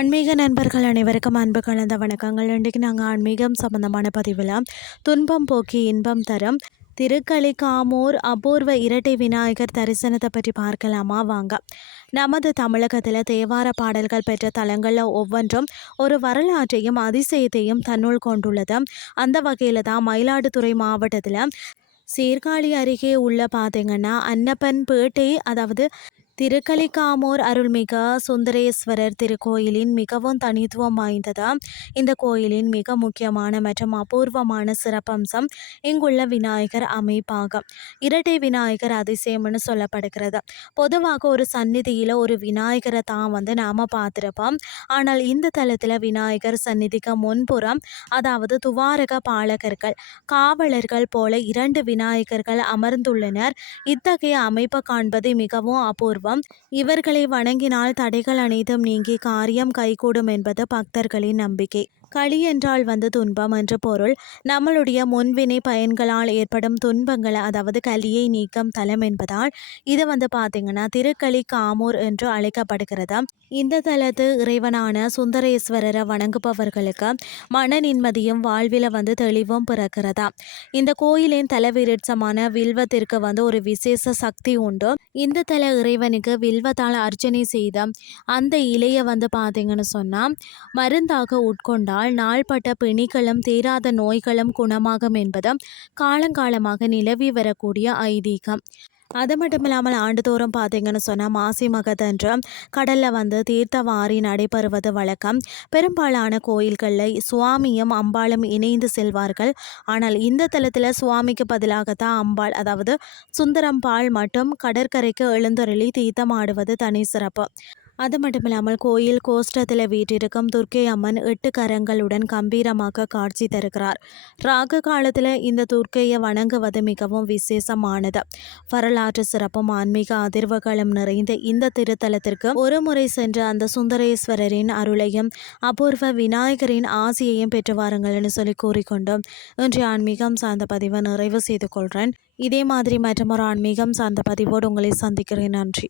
ஆன்மீக நண்பர்கள் அனைவருக்கும் அன்பு கலந்த வணக்கங்கள். இன்றைக்கு நாங்கள் ஆன்மீகம் சம்பந்தமான பதிவில் துன்பம் போக்கி இன்பம் தரும் திருக்கலிக்காமூர் அபூர்வ இரட்டை விநாயகர் தரிசனத்தை பற்றி பார்க்கலாமா வாங்க. நமது தமிழகத்தில் தேவார பாடல்கள் பெற்ற தலங்களில் ஒவ்வொன்றும் ஒரு வரலாற்றையும் அதிசயத்தையும் தன்னுள் கொண்டுள்ளது. அந்த வகையில் தான் மயிலாடுதுறை மாவட்டத்தில் சீர்காழி அருகே உள்ள பார்த்தீங்கன்னா அன்னப்பன் பேட்டை, அதாவது திருக்கலிக்காமூர் அருள்மிகு சுந்தரேஸ்வரர் திருக்கோயிலின் மிகவும் தனித்துவம் வாய்ந்தது. இந்த கோயிலின் மிக முக்கியமான மற்றும் அபூர்வமான சிறப்பம்சம் இங்குள்ள விநாயகர் அமைப்பாகும். இரட்டை விநாயகர் அதிசயம்னு சொல்லப்படுகிறது. பொதுவாக ஒரு சந்நிதியில் ஒரு விநாயகரை தான் நாம் பார்த்துருப்போம். ஆனால் இந்த தலத்தில் விநாயகர் சந்நிதிக்கு முன்புறம், அதாவது துவாரக பாலகர்கள், காவலர்கள் போல 2 விநாயகர்கள் அமர்ந்துள்ளனர். இத்தகைய அமைப்பை காண்பது மிகவும் அபூர்வம். இவர்களை வணங்கினால் தடைகள் அனைத்தும் நீங்கி காரியம் கைகூடும் என்பது பக்தர்களின் நம்பிக்கை. களி என்றால் துன்பம் என்று பொருள். நம்மளுடைய முன்வினை பயன்களால் ஏற்படும் துன்பங்கள், அதாவது களியை நீக்கம் தலம் என்பதால் இது பார்த்தீங்கன்னா திருக்கலிக்காமூர் என்று அழைக்கப்படுகிறது. இந்த தலத்து இறைவனான சுந்தரேஸ்வரரை வணங்குபவர்களுக்கு மன நிம்மதியும் வாழ்வில் தெளிவும் பிறக்கிறதா. இந்த கோயிலின் தலவிருட்சமான வில்வத்திற்கு ஒரு விசேஷ சக்தி உண்டு. இந்த தல இறைவனுக்கு வில்வத்தால் அர்ச்சனை செய்த அந்த இலையை பார்த்தீங்கன்னு சொன்னால் மருந்தாக உட்கொண்டால் நாள்பட்ட பிணிகளும் தீராத நோய்களும் குணமாகும் என்பது காலங்காலமாக நிலவி வரக்கூடிய ஐதீகம். அது மட்டும் இல்லாமல் ஆண்டுதோறும் பார்த்தீங்கன்னு சொன்னால் மாசி மகத்தன்று கடலில் தீர்த்தவாரி நடைபெறுவது வழக்கம். பெரும்பாலான கோயில்களில் சுவாமியும் அம்பாளும் இணைந்து செல்வார்கள். ஆனால் இந்த தலத்தில் சுவாமிக்கு பதிலாகத்தான் அம்பாள், அதாவது சுந்தரம்பாள் மட்டும் கடற்கரைக்கு எழுந்தருளி தீர்த்தமாடுவது தனி சிறப்பு. அது மட்டும் இல்லாமல் கோயில் கோஷ்டத்தில் வீற்றிருக்கும் துர்க்கை அம்மன் 8 கரங்களுடன் கம்பீரமாக காட்சி தருகிறார். ராகு காலத்தில் இந்த துர்க்கையை வணங்குவது மிகவும் விசேஷமானது. வரலாற்று சிறப்பும் ஆன்மீக அதிர்வுகளும் நிறைந்த இந்த திருத்தலத்திற்கு ஒரு முறை சென்று அந்த சுந்தரேஸ்வரரின் அருளையும் அபூர்வ விநாயகரின் ஆசியையும் பெற்று வாருங்கள்னு சொல்லி கூறிக்கொண்டும் இன்றைய ஆன்மீகம் சார்ந்த பதிவை நிறைவு செய்து கொள்கிறேன். இதே மாதிரி மற்றொரு ஆன்மீகம் சார்ந்த பதிவோடு உங்களை சந்திக்கிறேன். நன்றி.